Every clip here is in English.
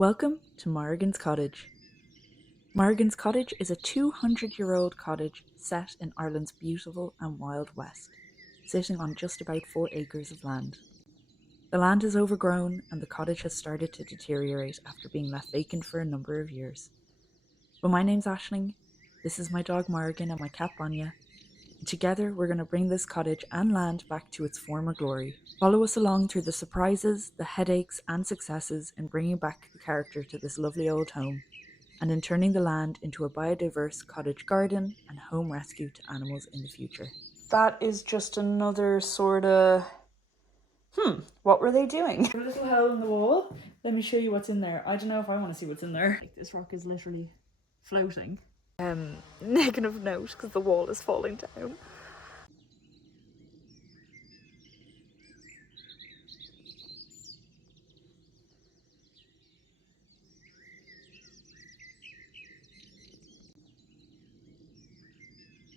Welcome to Morrigan's Cottage. Morrigan's Cottage is a 200-year-old cottage set in Ireland's beautiful and wild west, sitting on just about 4 acres of land. The land is overgrown and the cottage has started to deteriorate after being left vacant for a number of years. But my name's Aisling, this is my dog Morrigan and my cat Vanya, and together we're going to bring this cottage and land back to its former glory. Follow us along through the surprises, the headaches and successes in bringing back the character to this lovely old home, and in turning the land into a biodiverse cottage garden and home rescue to animals in the future. That is just another sort of... what were they doing? A little hole in the wall. Let me show you what's in there. I don't know if I want to see what's in there. This rock is literally floating. Negative note, because the wall is falling down.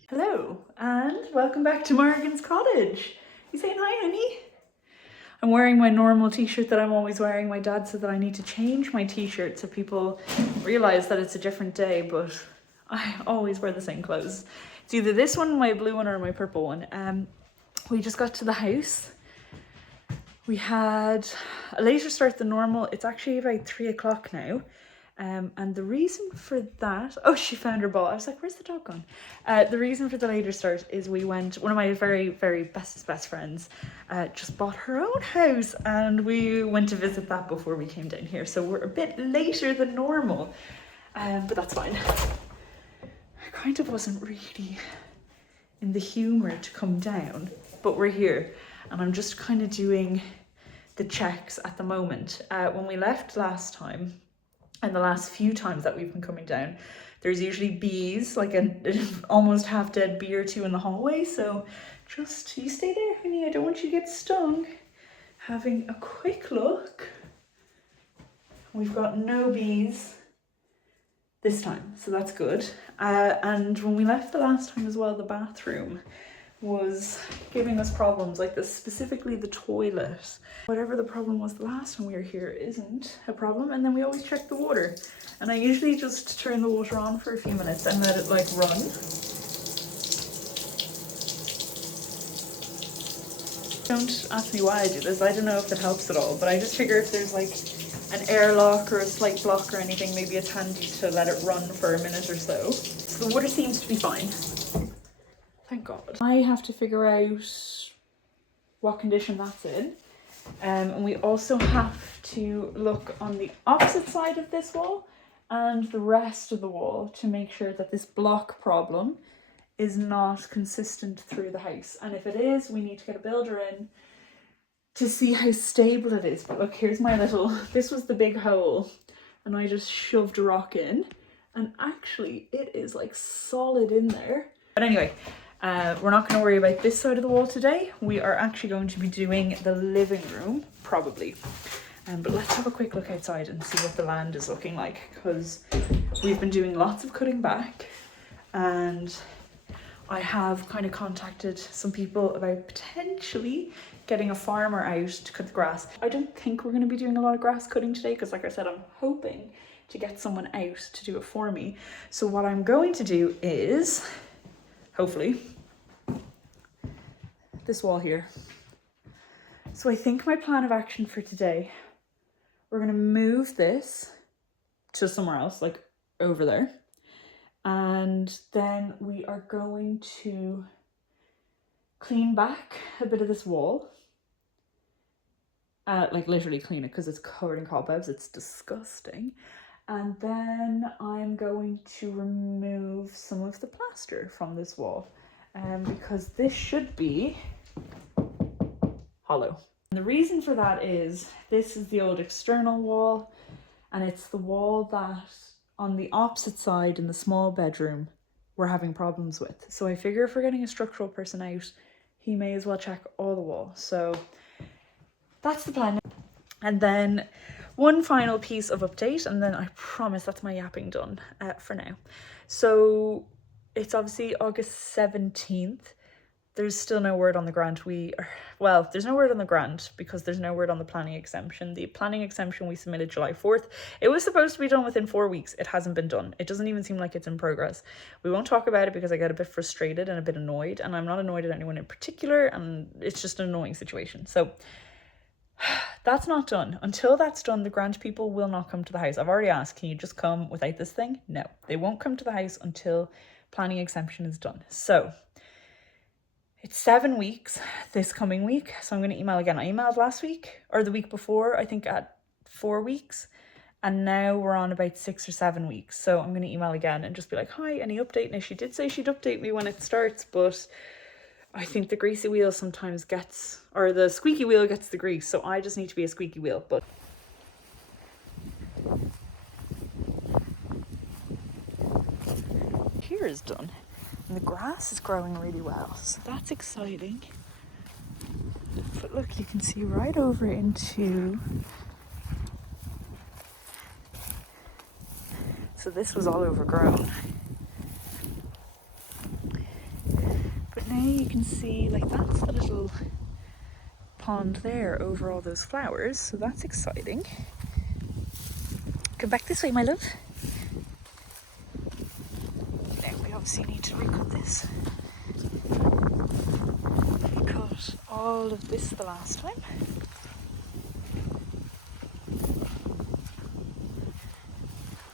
Hello, and welcome back to Morrigan's Cottage. You saying hi, honey? I'm wearing my normal t-shirt that I'm always wearing. My dad said that I need to change my t-shirt so people realise that it's a different day, but I always wear the same clothes. It's either this one, my blue one, or my purple one. We just got to the house. We had a later start than normal. It's actually about 3 o'clock now. And the reason for that, oh, she found her ball. I was like, where's the dog gone? The reason for the later start is we went, one of my very, very best friends just bought her own house, and we went to visit that before we came down here. So we're a bit later than normal, but that's fine. I kind of wasn't really in the humour to come down, but we're here, and I'm just kind of doing the checks at the moment. When we left last time, and the last few times that we've been coming down, there's usually bees, like an almost half dead bee or two in the hallway. So just, you stay there, honey, I don't want you to get stung. Having a quick look. We've got no bees this time, so that's good. And when we left the last time as well, the bathroom was giving us problems, like specifically the toilet. Whatever the problem was the last time we were here isn't a problem, and then we always check the water. And I usually just turn the water on for a few minutes and let it like run. Don't ask me why I do this, I don't know if it helps at all, but I just figure if there's like an airlock or a slight block or anything, maybe it's handy to let it run for a minute or so. So the water seems to be fine. Thank God. I have to figure out what condition that's in. And we also have to look on the opposite side of this wall and the rest of the wall to make sure that this block problem is not consistent through the house. And if it is, we need to get a builder in to see how stable it is. But look, here's my little, this was the big hole, and I just shoved a rock in, and actually it is like solid in there. But anyway, we're not going to worry about this side of the wall today. We are actually going to be doing the living room, probably. But let's have a quick look outside and see what the land is looking like, because we've been doing lots of cutting back, and I have kind of contacted some people about potentially getting a farmer out to cut the grass. I don't think we're going to be doing a lot of grass cutting today, because like I said, I'm hoping to get someone out to do it for me. So what I'm going to do is, hopefully, this wall here. So I think my plan of action for today, we're going to move this to somewhere else, like over there. And then we are going to clean back a bit of this wall. Like literally clean it, because it's covered in cobwebs. It's disgusting. And then I'm going to remove some of the plaster from this wall, because this should be hollow. And the reason for that is this is the old external wall, and it's the wall that on the opposite side in the small bedroom we're having problems with. So I figure if we're getting a structural person out, he may as well check all the walls. So that's the plan. And then one final piece of update, and then I promise that's my yapping done for now. So it's obviously August 17th. there's still no word on the grant. Well, there's no word on the grant because there's no word on the planning exemption. The planning exemption we submitted July 4th. It was supposed to be done within 4 weeks. It hasn't been done. It doesn't even seem like it's in progress. We won't talk about it because I get a bit frustrated and a bit annoyed, and I'm not annoyed at anyone in particular, and it's just an annoying situation. So that's not done. Until that's done, the grant people will not come to the house. I've already asked, can you just come without this thing? No, they won't come to the house until planning exemption is done. So it's 7 weeks this coming week. So I'm going to email again. I emailed last week or the week before, I think at 4 weeks. And now we're on about 6 or 7 weeks. So I'm going to email again and just be like, hi, any update? Now she did say she'd update me when it starts, but I think the greasy wheel sometimes gets, or the squeaky wheel gets the grease. So I just need to be a squeaky wheel. But here is done. And the grass is growing really well, so that's exciting. But look, you can see right over into... So this was all overgrown. But now you can see, like, that's the little pond there over all those flowers, so that's exciting. Come back this way, my love. Obviously need to recut this. We cut all of this the last time.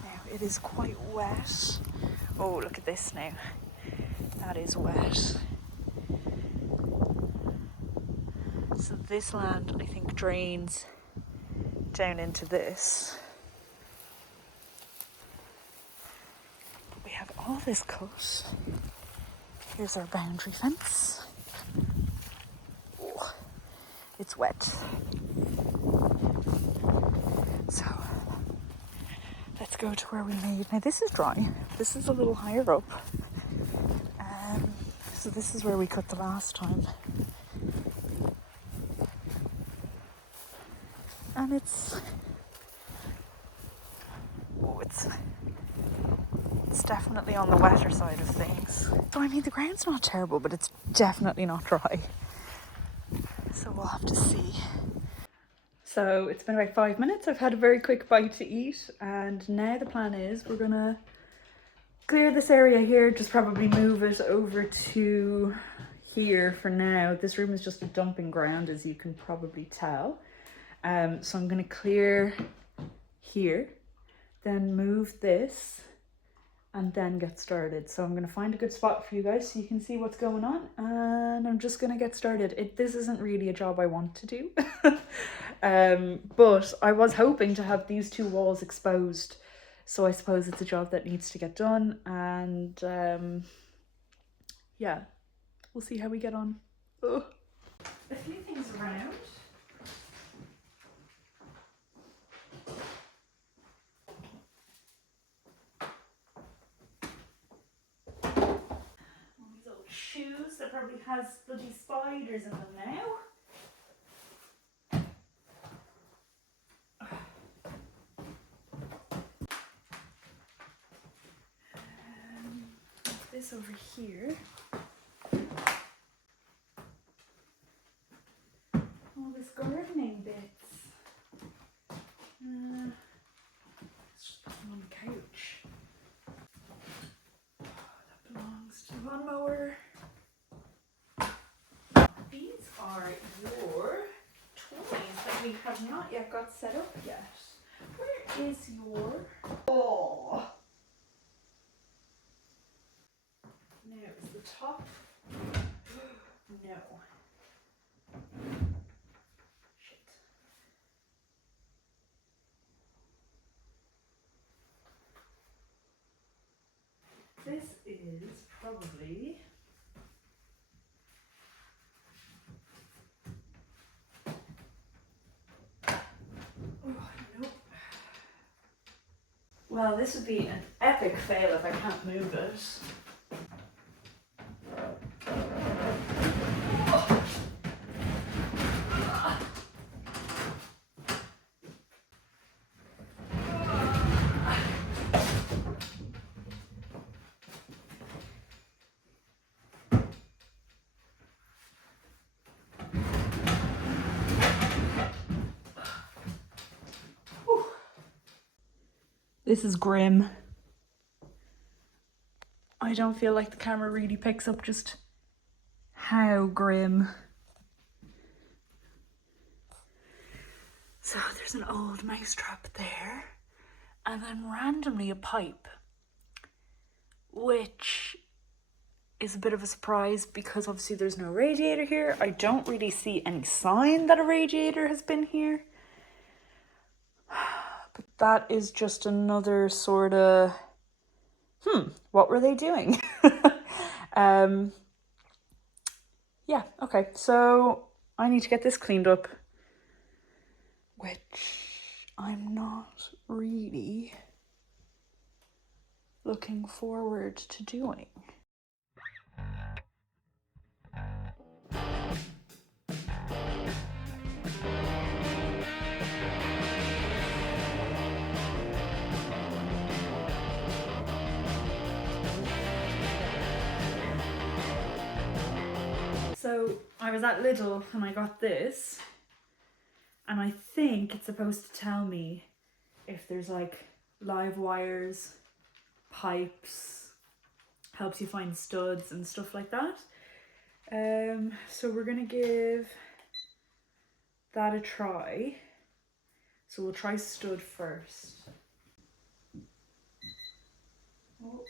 Now it is quite wet. Oh, look at this now. That is wet. So this land, I think, drains down into this. All this cut. Here's our boundary fence. Oh, it's wet. So let's go to where we made. Now this is dry. This is a little higher up. So this is where we cut the last time. And it's definitely on the wetter side of things. So I mean, the ground's not terrible, but it's definitely not dry. So we'll have to see. So it's been about 5 minutes. I've had a very quick bite to eat, and now the plan is we're gonna clear this area here, just probably move it over to here for now. This room is just a dumping ground, as you can probably tell. So I'm gonna clear here, then move this, and then get started. So I'm going to find a good spot for you guys so you can see what's going on, and I'm just going to get started. This isn't really a job I want to do, but I was hoping to have these 2 walls exposed, so I suppose it's a job that needs to get done, and yeah, we'll see how we get on. Ugh. A few things around. Shoes that probably has bloody spiders in them now. This over here. All this gardening bits. Let's just put them on the couch. That belongs to the lawnmower. These are your toys that we have not yet got set up yet. Where is your... Oh! Now, is the top... No. Shit. This is probably... Well, this would be an epic fail if I can't move it. This is grim. I don't feel like the camera really picks up just how grim. So there's an old mousetrap there, and then randomly a pipe, which is a bit of a surprise because obviously there's no radiator here. I don't really see any sign that a radiator has been here. But that is just another sort of, what were they doing? Yeah, okay, so I need to get this cleaned up, which I'm not really looking forward to doing. So I was at Lidl and I got this, and I think it's supposed to tell me if there's like live wires, pipes, helps you find studs and stuff like that. So we're gonna give that a try. So we'll try stud first. Oh.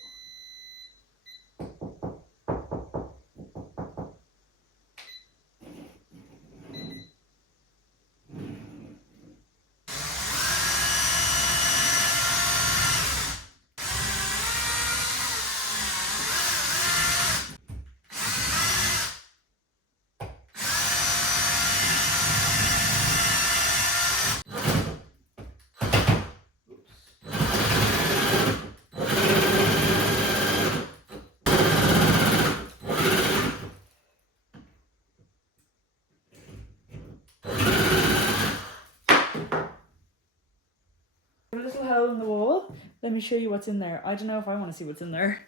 A little hole in the wall. Let me show you what's in there. I don't know if I want to see what's in there.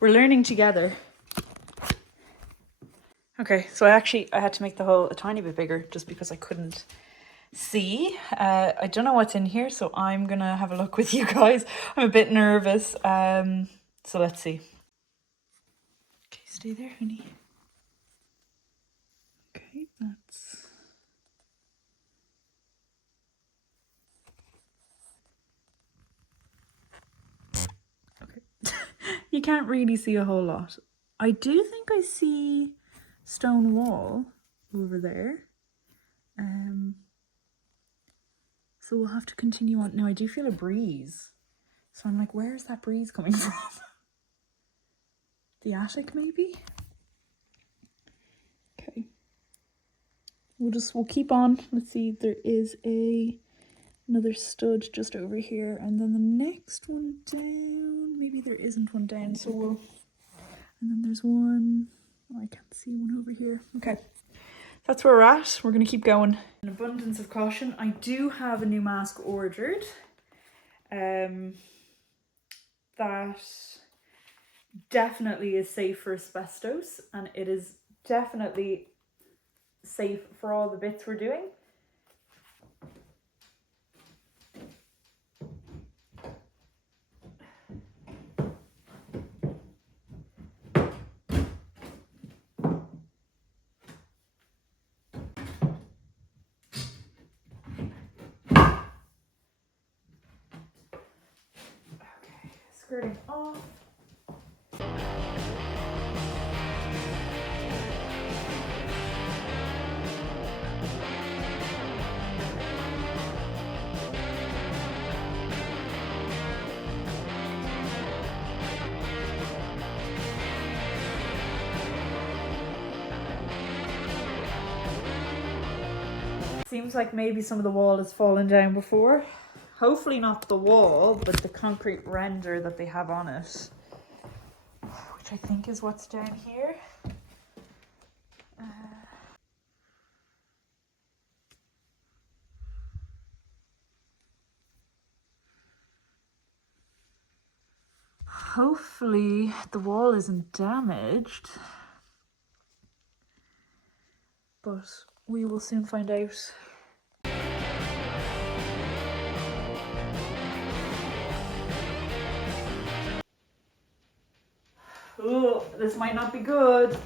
We're learning together. Okay, so I had to make the hole a tiny bit bigger just because I couldn't see. I don't know what's in here, so I'm gonna have a look with you guys. I'm a bit nervous. So let's see. Okay, stay there, honey. Okay, that's... Okay. You can't really see a whole lot. I do think I see stone wall over there. So we'll have to continue on. Now I do feel a breeze. So I'm like, where is that breeze coming from? The attic maybe? Okay. We'll keep on. Let's see, there is another stud just over here, and then the next one down. Maybe there isn't one down, so we'll... And then there's one... Oh, I can't see one over here. Okay. That's where we're at. We're going to keep going. An abundance of caution. I do have a new mask ordered. That definitely is safe for asbestos, and it is definitely safe for all the bits we're doing. Skirting off. Seems like maybe some of the wall has fallen down before. Hopefully not the wall, but the concrete render that they have on it, which I think is what's down here. Hopefully the wall isn't damaged, but we will soon find out. Ooh, this might not be good.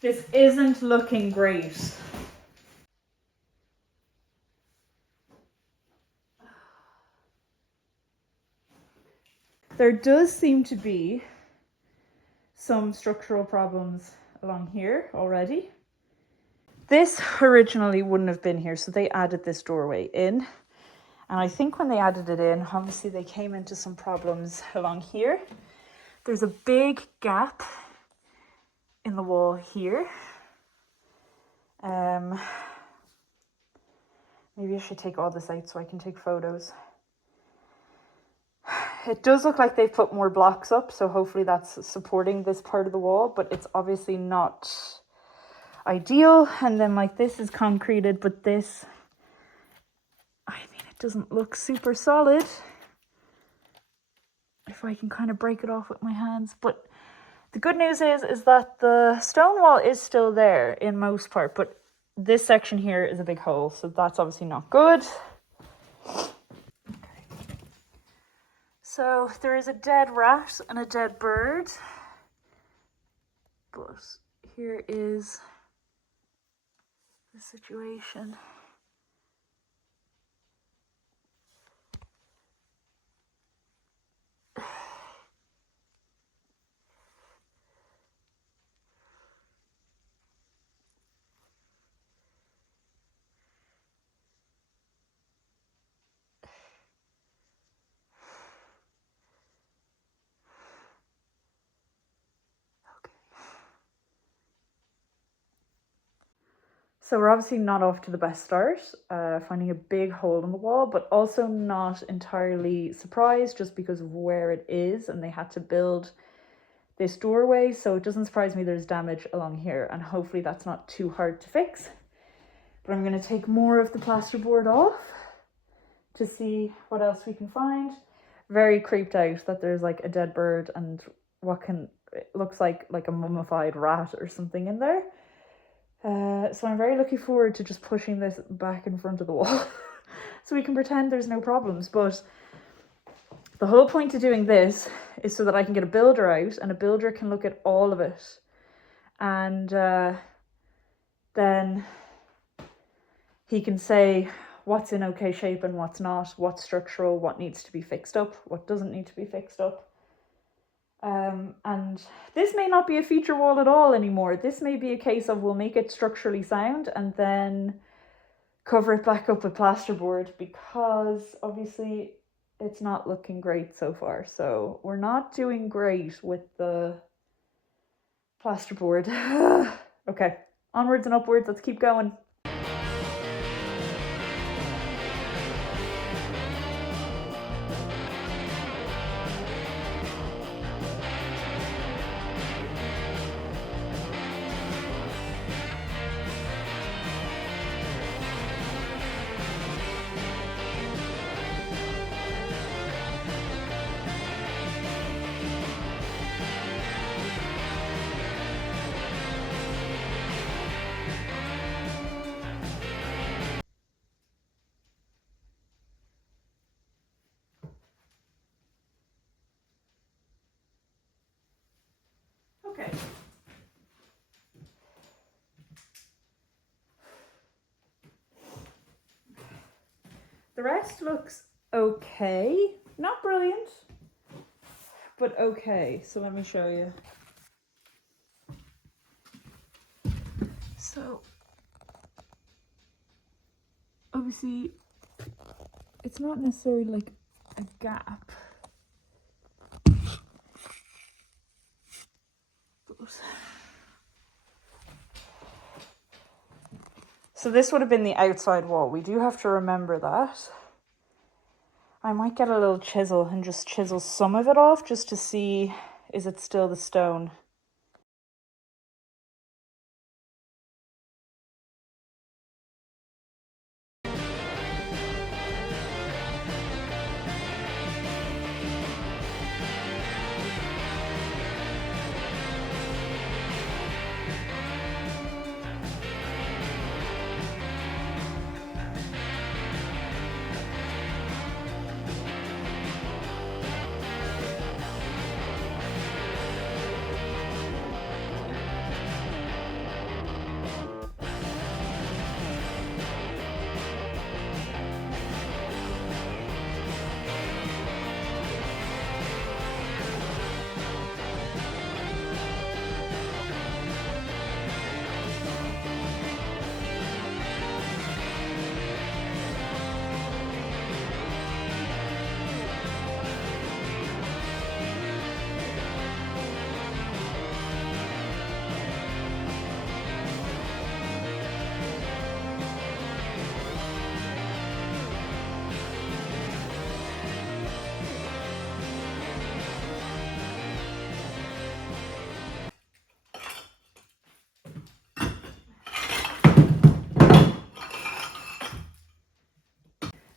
This isn't looking great. There does seem to be some structural problems along here already. This originally wouldn't have been here, so they added this doorway in. And I think when they added it in, obviously they came into some problems along here. There's a big gap in the wall here. Maybe I should take all this out so I can take photos. It does look like they've put more blocks up, so hopefully that's supporting this part of the wall, but it's obviously not ideal. And then like this is concreted, but this, I mean, it doesn't look super solid. If I can kind of break it off with my hands. But the good news is that the stone wall is still there in most part, but this section here is a big hole, so that's obviously not good. So there is a dead rat and a dead bird, but here is the situation. So we're obviously not off to the best start, finding a big hole in the wall, but also not entirely surprised just because of where it is, and they had to build this doorway, so it doesn't surprise me there's damage along here, and hopefully that's not too hard to fix. But I'm going to take more of the plasterboard off to see what else we can find. Very creeped out that there's like a dead bird and it looks like a mummified rat or something in there. So I'm very looking forward to just pushing this back in front of the wall so we can pretend there's no problems. But the whole point of doing this is so that I can get a builder out and a builder can look at all of it. And then he can say what's in okay shape and what's not, what's structural, what needs to be fixed up, what doesn't need to be fixed up. And this may not be a feature wall at all anymore. This may be a case of we'll make it structurally sound and then cover it back up with plasterboard, because obviously it's not looking great so far. So we're not doing great with the plasterboard. Okay, onwards and upwards, let's keep going. Okay. The rest looks okay. Not brilliant, but okay. So let me show you. So obviously it's not necessarily like a gap. So this would have been the outside wall. We do have to remember that. I might get a little chisel and just chisel some of it off just to see, is it still the stone?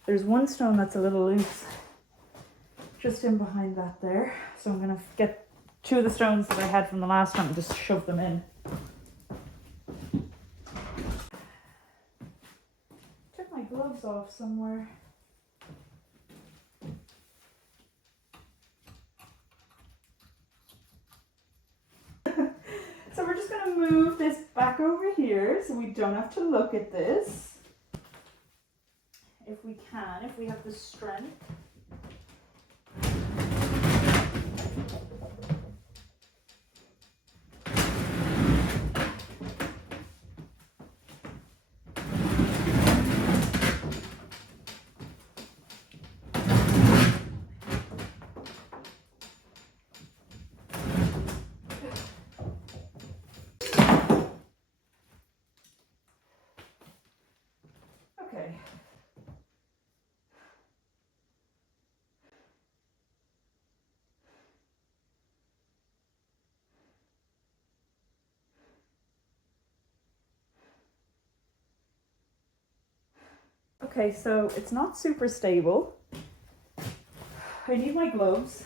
There's one stone that's a little loose just in behind that there. So I'm gonna get 2 of the stones that I had from the last time and just shove them in. Took my gloves off somewhere. So we're just gonna move this back over here so we don't have to look at this. If we can, if we have the strength. Okay. Okay, so it's not super stable. I need my gloves.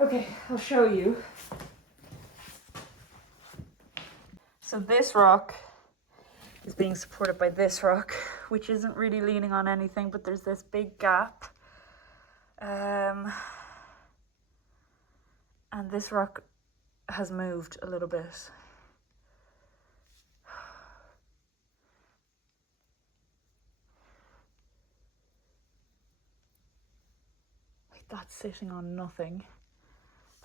Okay, I'll show you. So this rock is being supported by this rock, which isn't really leaning on anything, but there's this big gap. And this rock has moved a little bit. Like that's sitting on nothing.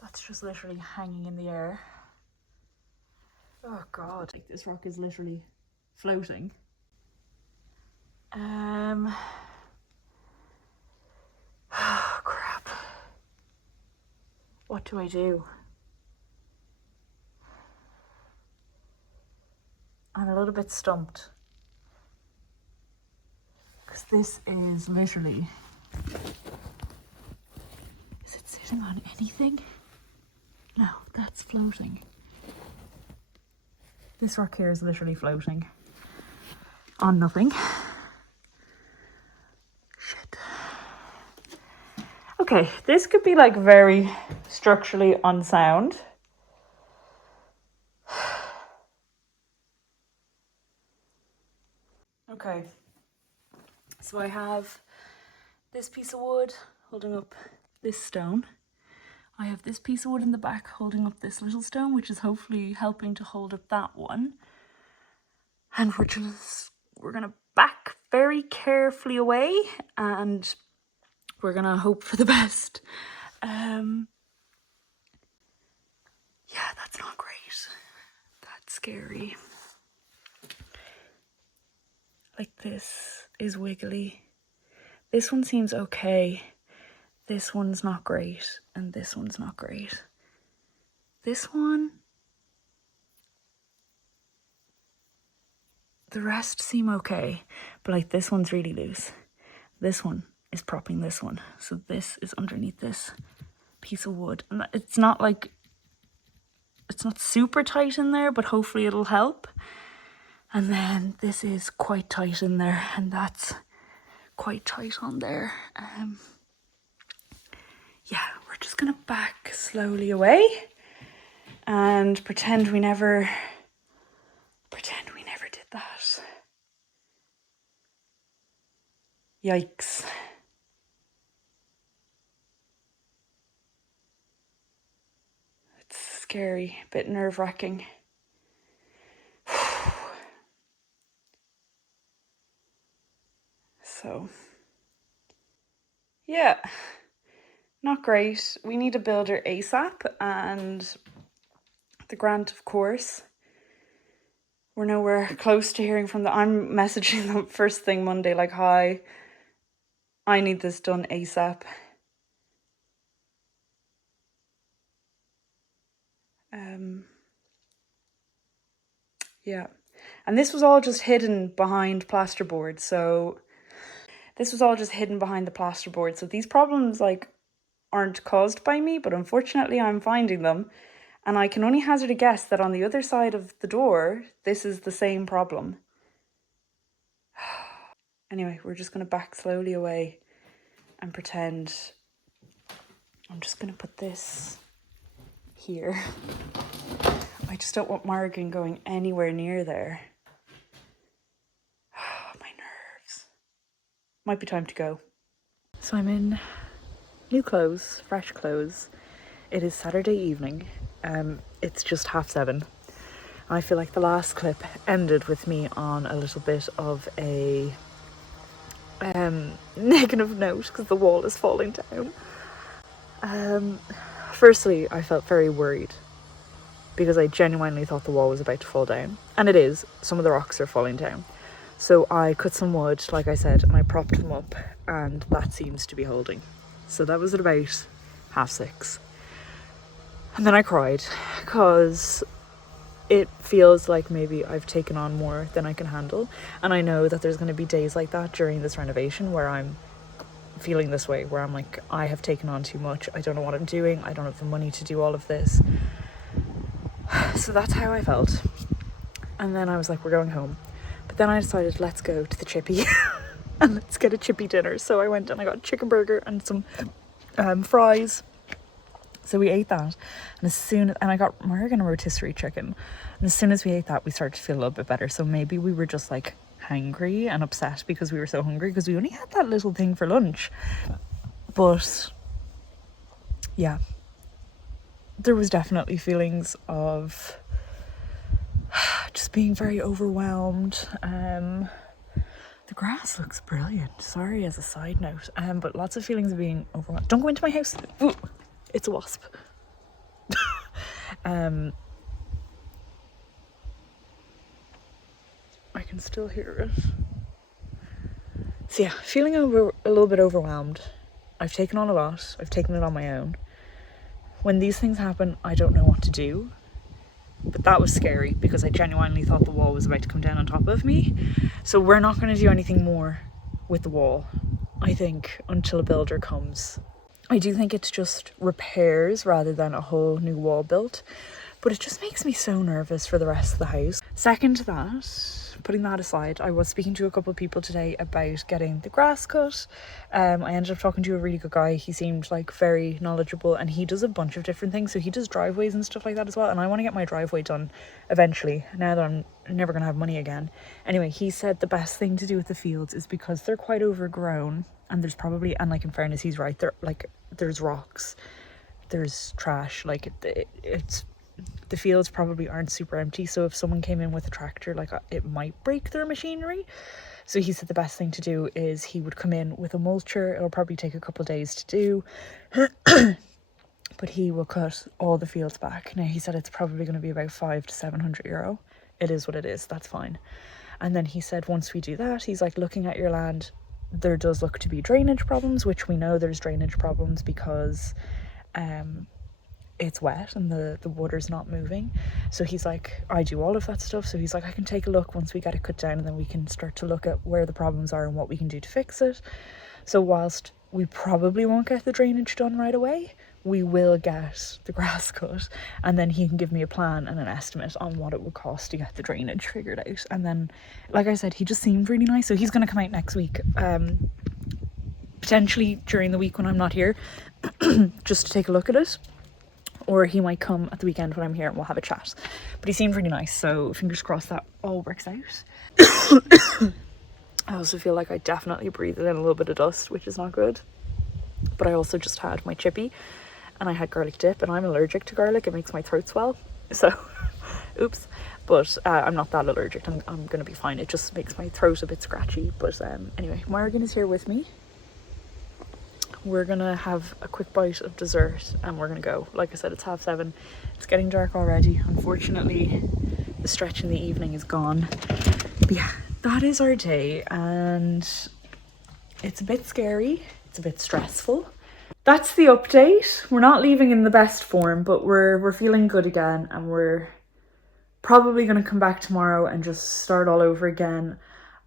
That's just literally hanging in the air. Oh God, like this rock is literally floating. Oh crap. What do I do? I'm a little bit stumped. Because this is literally... Is it sitting on anything? No, that's floating. This rock here is literally floating on nothing. Shit. Okay, this could be like very structurally unsound. Okay, so I have this piece of wood holding up this stone. I have this piece of wood in the back holding up this little stone, which is hopefully helping to hold up that one. And we're gonna back very carefully away and we're gonna hope for the best. Yeah, that's not great. That's scary. Like this is wiggly. This one seems okay. This one's not great, and this one's not great. This one, the rest seem okay, but like this one's really loose. This one is propping this one, so this is underneath this piece of wood. And it's not super tight in there, but hopefully it'll help. And then this is quite tight in there, and that's quite tight on there. Yeah, we're just gonna back slowly away and pretend we never did that. Yikes. It's scary, a bit nerve-wracking. So, yeah, not great. We need a builder ASAP, and the grant, of course. We're nowhere close to hearing from them. I'm messaging them first thing Monday, like, hi, I need this done ASAP. Yeah. And this was all just hidden behind plasterboard. So this was all just hidden behind the plasterboard. So these problems like aren't caused by me, but unfortunately I'm finding them. And I can only hazard a guess that on the other side of the door, this is the same problem. Anyway, we're just going to back slowly away and pretend. I'm just going to put this here. I just don't want Morrigan going anywhere near there. My nerves. Might be time to go. So I'm in new clothes, fresh clothes. It is Saturday evening. It's just 7:30. I feel like the last clip ended with me on a little bit of a negative note because the wall is falling down. Firstly, I felt very worried because I genuinely thought the wall was about to fall down. And it is. Some of the rocks are falling down. So I cut some wood, like I said, and I propped them up, and that seems to be holding. So that was at about 6:30. And then I cried because it feels like maybe I've taken on more than I can handle. And I know that there's going to be days like that during this renovation where I'm feeling this way, where I'm like, I have taken on too much. I don't know what I'm doing. I don't have the money to do all of this. So that's how I felt. And then I was like, we're going home. But then I decided, let's go to the chippy and let's get a chippy dinner. So I went and I got a chicken burger and some fries. So we ate that, and I got Morrigan a rotisserie chicken. And as soon as we ate that, we started to feel a little bit better. So maybe we were just like hangry and upset because we were so hungry because we only had that little thing for lunch. But yeah, there was definitely feelings of just being very overwhelmed. The grass looks brilliant. Sorry, as a side note. But lots of feelings of being overwhelmed. Don't go into my house. Ooh. It's a wasp. I can still hear it. So yeah, feeling a little bit overwhelmed. I've taken on a lot. I've taken it on my own. When these things happen, I don't know what to do. But that was scary because I genuinely thought the wall was about to come down on top of me. So we're not going to do anything more with the wall, I think, until a builder comes. I do think it's just repairs rather than a whole new wall built, but it just makes me so nervous for the rest of the house. Second to that, putting that aside, I was speaking to a couple of people today about getting the grass cut. I ended up talking to a really good guy. He seemed like very knowledgeable, and he does a bunch of different things. So he does driveways and stuff like that as well, and I want to get my driveway done eventually, now that I'm never going to have money again. Anyway, he said the best thing to do with the fields is because they're quite overgrown, and there's probably, and like in fairness, he's right, there's rocks, there's trash, like it's the fields probably aren't super empty, so if someone came in with a tractor, like it might break their machinery. So he said the best thing to do is he would come in with a mulcher. It'll probably take a couple of days to do, but he will cut all the fields back. Now he said it's probably going to be about 500 to 700 euro. It is what it is, that's fine. And then he said once we do that, he's like, looking at your land, there does look to be drainage problems, which we know there's drainage problems because it's wet and the water's not moving. So he's like, I do all of that stuff. So he's like, I can take a look once we get it cut down, and then we can start to look at where the problems are and what we can do to fix it. So whilst we probably won't get the drainage done right away, we will get the grass cut, and then he can give me a plan and an estimate on what it would cost to get the drainage figured out. And then, like I said, he just seemed really nice. So he's going to come out next week, potentially during the week when I'm not here, just to take a look at it. Or he might come at the weekend when I'm here and we'll have a chat. But he seemed really nice, so fingers crossed that all works out. I also feel like I definitely breathed in a little bit of dust, which is not good. But I also just had my chippy and I had garlic dip, and I'm allergic to garlic. It makes my throat swell. So, oops. But I'm not that allergic. I'm going to be fine. It just makes my throat a bit scratchy. But anyway, Morrigan is here with me. We're going to have a quick bite of dessert and we're going to go. Like I said, it's 7:30. It's getting dark already. Unfortunately, the stretch in the evening is gone. But yeah, that is our day, and it's a bit scary. It's a bit stressful. That's the update. We're not leaving in the best form, but we're feeling good again, and we're probably going to come back tomorrow and just start all over again.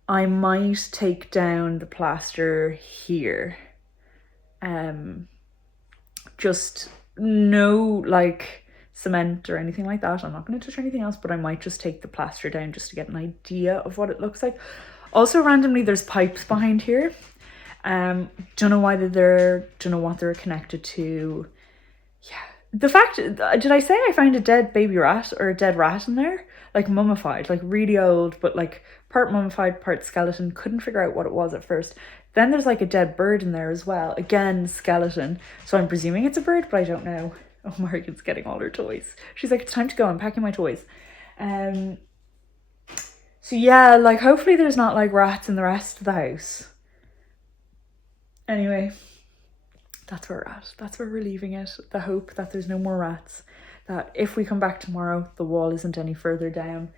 I might take down the plaster here. Just no like cement or anything like that. I'm not going to touch anything else, but I might just take the plaster down just to get an idea of what it looks like. Also randomly there's pipes behind here. Don't know why they're there, don't know what they're connected to. Yeah, the fact, did I say I found a dead baby rat or a dead rat in there? Like mummified, like really old, but like part mummified, part skeleton. Couldn't figure out what it was at first. Then there's like a dead bird in there as well. Again, skeleton. So I'm presuming it's a bird, but I don't know. Oh, Morrigan's getting all her toys. She's like, it's time to go, I'm packing my toys. So yeah, like hopefully there's not like rats in the rest of the house. Anyway, that's where we're at. That's where we're leaving it. The hope that there's no more rats. That if we come back tomorrow, the wall isn't any further down.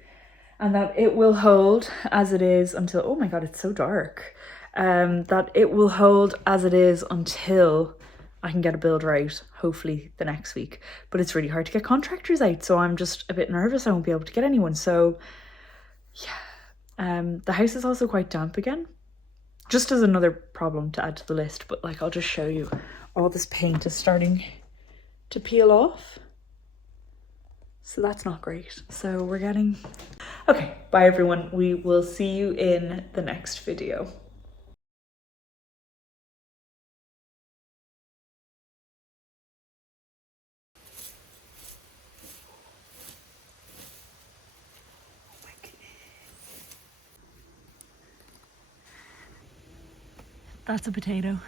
And that it will hold as it is until, oh my God, it's so dark. That it will hold as it is until I can get a builder out, hopefully the next week. But it's really hard to get contractors out, so I'm just a bit nervous I won't be able to get anyone. So yeah, the house is also quite damp again. Just as another problem to add to the list, but like I'll just show you, all this paint is starting to peel off. So that's not great. So we're getting... Okay, bye everyone. We will see you in the next video. That's a potato.